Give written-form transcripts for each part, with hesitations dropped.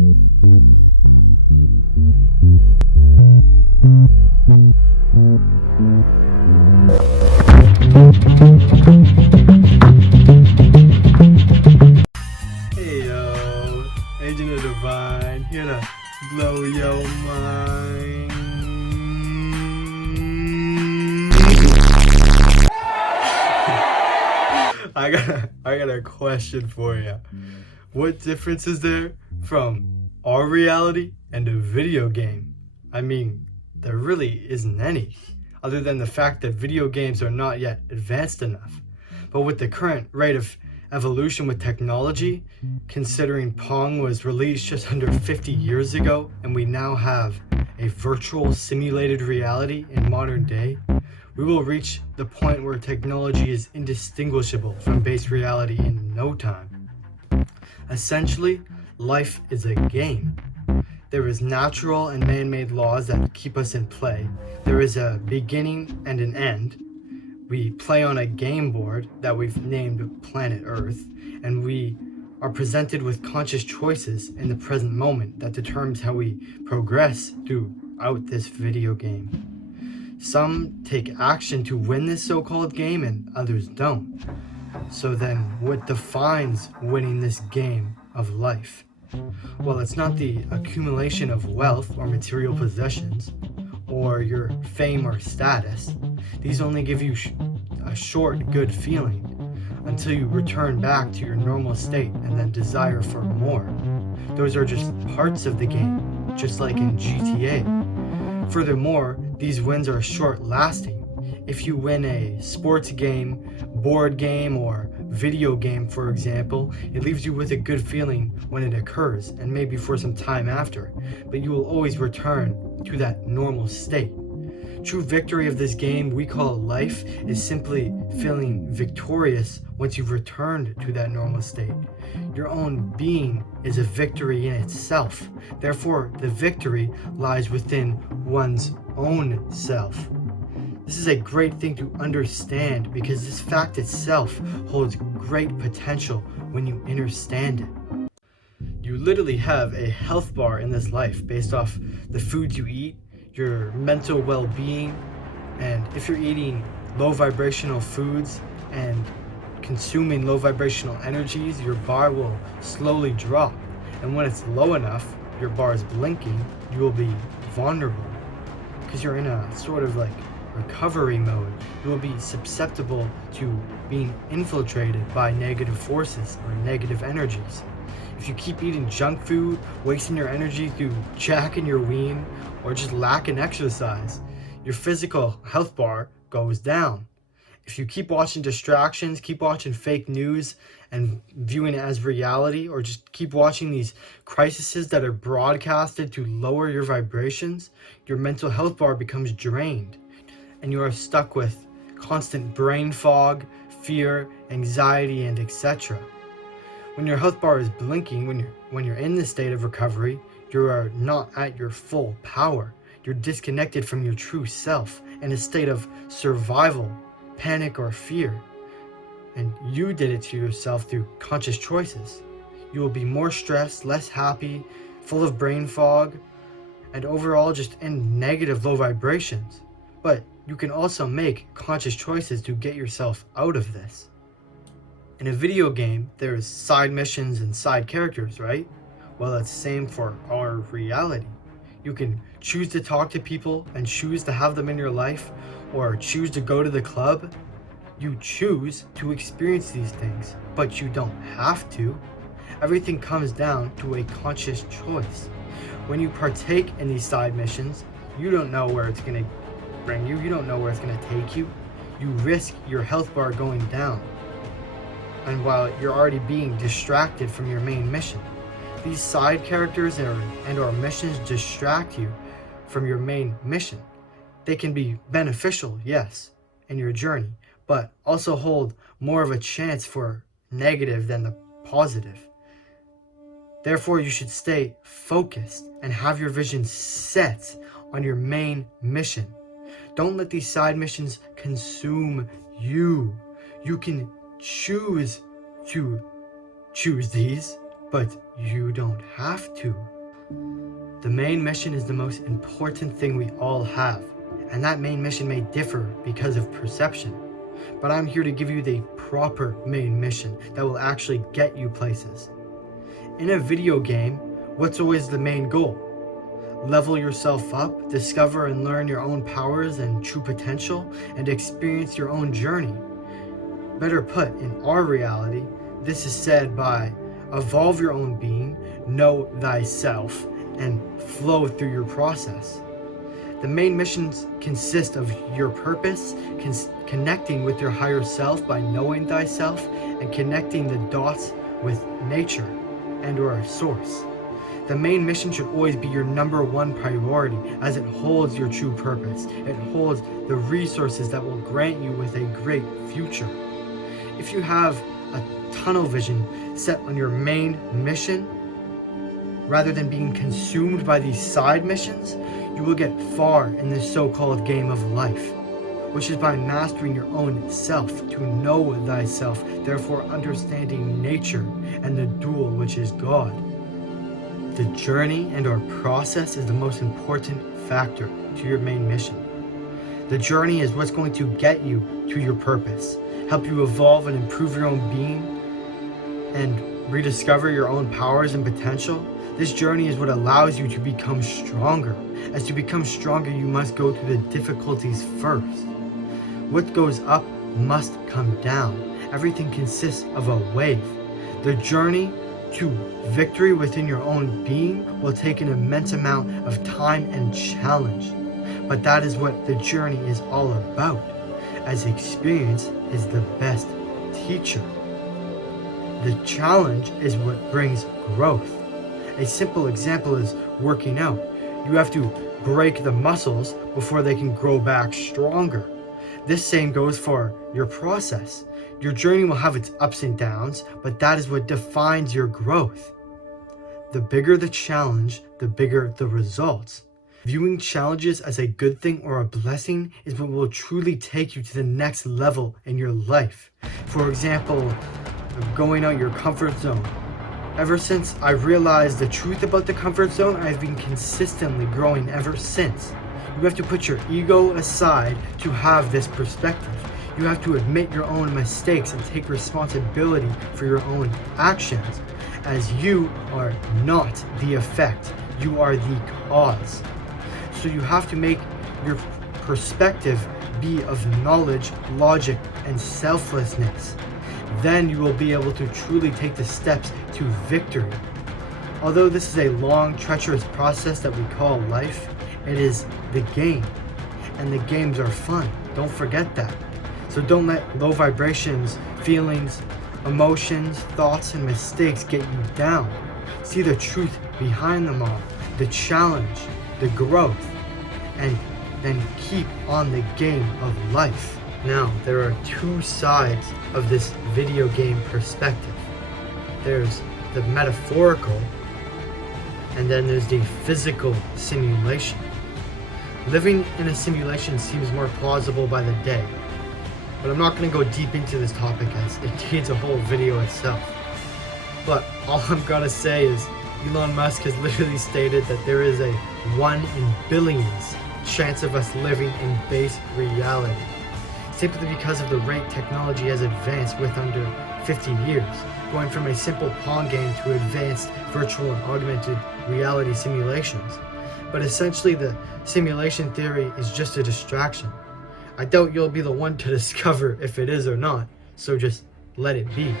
Hey yo, Agent of Divine, here to blow your mind. I got a question for you. What difference is there from our reality and a video game? I mean, there really isn't any, other than the fact that video games are not yet advanced enough. But with the current rate of evolution with technology, considering Pong was released just under 50 years ago, and we now have a virtual simulated reality in modern day, we will reach the point where technology is indistinguishable from base reality in no time. Essentially, life is a game. There is natural and man-made laws that keep us in play. There is a beginning and an end. We play on a game board that we've named Planet Earth, and we are presented with conscious choices in the present moment that determines how we progress throughout this video game. Some take action to win this so-called game and others don't. So then, what defines winning this game of life? Well, it's not the accumulation of wealth or material possessions, or your fame or status. These only give you a short, good feeling until you return back to your normal state and then desire for more. Those are just parts of the game, just like in GTA. Furthermore, these wins are short-lasting. If you win a sports game, board game, or video game, for example, it leaves you with a good feeling when it occurs, and maybe for some time after, but you will always return to that normal state. True victory of this game we call life is simply feeling victorious once you've returned to that normal state. Your own being is a victory in itself. Therefore, the victory lies within one's own self. This is a great thing to understand because this fact itself holds great potential when you understand it. You literally have a health bar in this life based off the foods you eat, your mental well-being, and if you're eating low vibrational foods and consuming low vibrational energies, your bar will slowly drop, and when it's low enough, your bar is blinking, you will be vulnerable because you're in a sort of like recovery mode. You will be susceptible to being infiltrated by negative forces or negative energies. If you keep eating junk food, wasting your energy through jacking your ween, or just lacking exercise, your physical health bar goes down. If you keep watching distractions, keep watching fake news and viewing it as reality, or just keep watching these crises that are broadcasted to lower your vibrations, your mental health bar becomes drained, and you are stuck with constant brain fog, fear, anxiety, and etc. When your health bar is blinking, when you're in this state of recovery, you are not at your full power. You're disconnected from your true self in a state of survival, panic, or fear. And you did it to yourself through conscious choices. You will be more stressed, less happy, full of brain fog, and overall just in negative low vibrations. But you can also make conscious choices to get yourself out of this. In a video game, there's side missions and side characters, right? Well, it's the same for our reality. You can choose to talk to people and choose to have them in your life, or choose to go to the club. You choose to experience these things, but you don't have to. Everything comes down to a conscious choice. When you partake in these side missions, you don't know where it's going to bring you. You don't know where it's going to take you. You risk your health bar going down, and while you're already being distracted from your main mission. These side characters and or missions distract you from your main mission. They can be beneficial, yes, in your journey, but also hold more of a chance for negative than the positive. Therefore, you should stay focused and have your vision set on your main mission. Don't let these side missions consume you. You can choose to choose these, but you don't have to. The main mission is the most important thing we all have, and that main mission may differ because of perception. But I'm here to give you the proper main mission that will actually get you places. In a video game, what's always the main goal? Level yourself up, discover and learn your own powers and true potential, and experience your own journey. Better put, in our reality, this is said by evolve your own being, know thyself, and flow through your process. The main missions consist of your purpose, connecting with your higher self by knowing thyself, and connecting the dots with nature and or a source. The main mission should always be your number one priority, as it holds your true purpose. It holds the resources that will grant you with a great future. If you have a tunnel vision set on your main mission, rather than being consumed by these side missions, you will get far in this so-called game of life, which is by mastering your own self, to know thyself, therefore understanding nature and the dual, which is God. The journey and our process is the most important factor to your main mission. The journey is what's going to get you to your purpose, help you evolve and improve your own being, and rediscover your own powers and potential. This journey is what allows you to become stronger. As to become stronger, you must go through the difficulties first. What goes up must come down. Everything consists of a wave. The journey to victory within your own being will take an immense amount of time and challenge. But that is what the journey is all about, as experience is the best teacher. The challenge is what brings growth. A simple example is working out. You have to break the muscles before they can grow back stronger. This same goes for your process. Your journey will have its ups and downs, but that is what defines your growth. The bigger the challenge, the bigger the results. Viewing challenges as a good thing or a blessing is what will truly take you to the next level in your life. For example, going out your comfort zone. Ever since I realized the truth about the comfort zone, I've been consistently growing ever since. You have to put your ego aside to have this perspective. You have to admit your own mistakes and take responsibility for your own actions, as you are not the effect, you are the cause. So you have to make your perspective be of knowledge, logic, and selflessness. Then you will be able to truly take the steps to victory. Although this is a long, treacherous process that we call life, it is the game. And the games are fun. Don't forget that. So don't let low vibrations, feelings, emotions, thoughts, and mistakes get you down. See the truth behind them all, the challenge, the growth, and then keep on the game of life. Now, there are two sides of this video game perspective. There's the metaphorical, and then there's the physical simulation. Living in a simulation seems more plausible by the day, but I'm not going to go deep into this topic as it needs a whole video itself. But all I'm going to say is Elon Musk has literally stated that there is a 1 in billions chance of us living in base reality, simply because of the rate technology has advanced with under 50 years, going from a simple Pong game to advanced virtual and augmented reality simulations. But essentially the simulation theory is just a distraction. I doubt you'll be the one to discover if it is or not, so just let it be.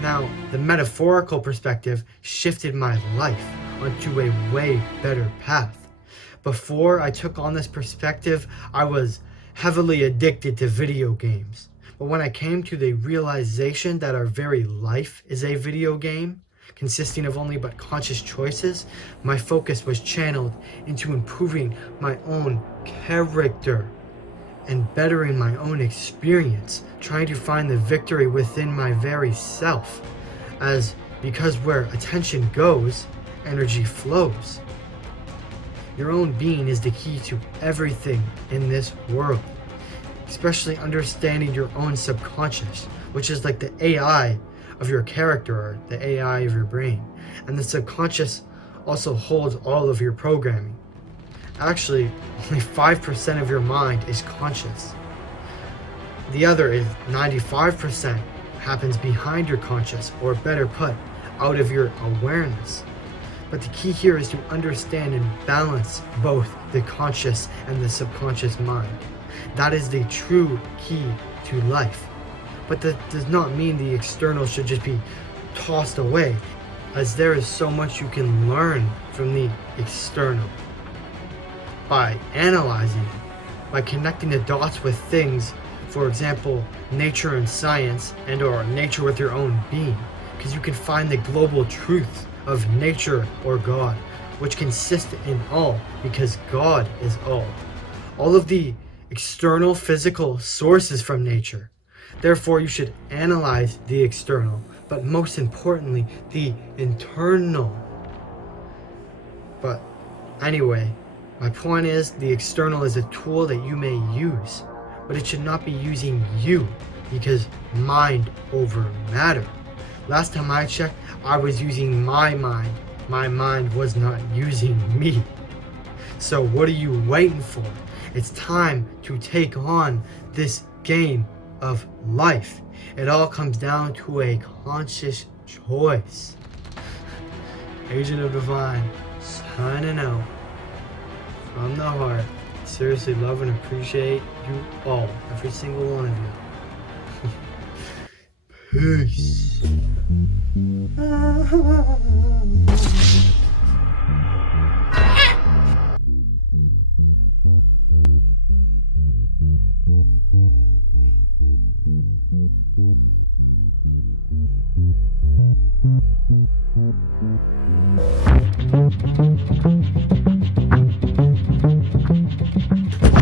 Now, the metaphorical perspective shifted my life onto a way better path. Before I took on this perspective, I was heavily addicted to video games. But when I came to the realization that our very life is a video game, consisting of only but conscious choices, my focus was channeled into improving my own character and bettering my own experience, trying to find the victory within my very self, as because where attention goes, energy flows. Your own being is the key to everything in this world, especially understanding your own subconscious, which is like the AI of your character, or the AI of your brain. And the subconscious also holds all of your programming. Actually, only 5% of your mind is conscious. The other is 95% happens behind your conscious, or better put, out of your awareness. But the key here is to understand and balance both the conscious and the subconscious mind. That is the true key to life. But that does not mean the external should just be tossed away, as there is so much you can learn from the external. By analyzing it, by connecting the dots with things, for example, nature and science, and or nature with your own being, because you can find the global truth of nature or God, which consists in all, because God is all. All of the external physical sources from nature. Therefore, you should analyze the external, but most importantly, the internal. But anyway, my point is, the external is a tool that you may use, but it should not be using you, because mind over matter. Last time I checked, I was using my mind. My mind was not using me. So what are you waiting for? It's time to take on this game of life. It all comes down to a conscious choice. Agent of Divine, signing out from the heart. Seriously love and appreciate you all, every single one of you. Peace.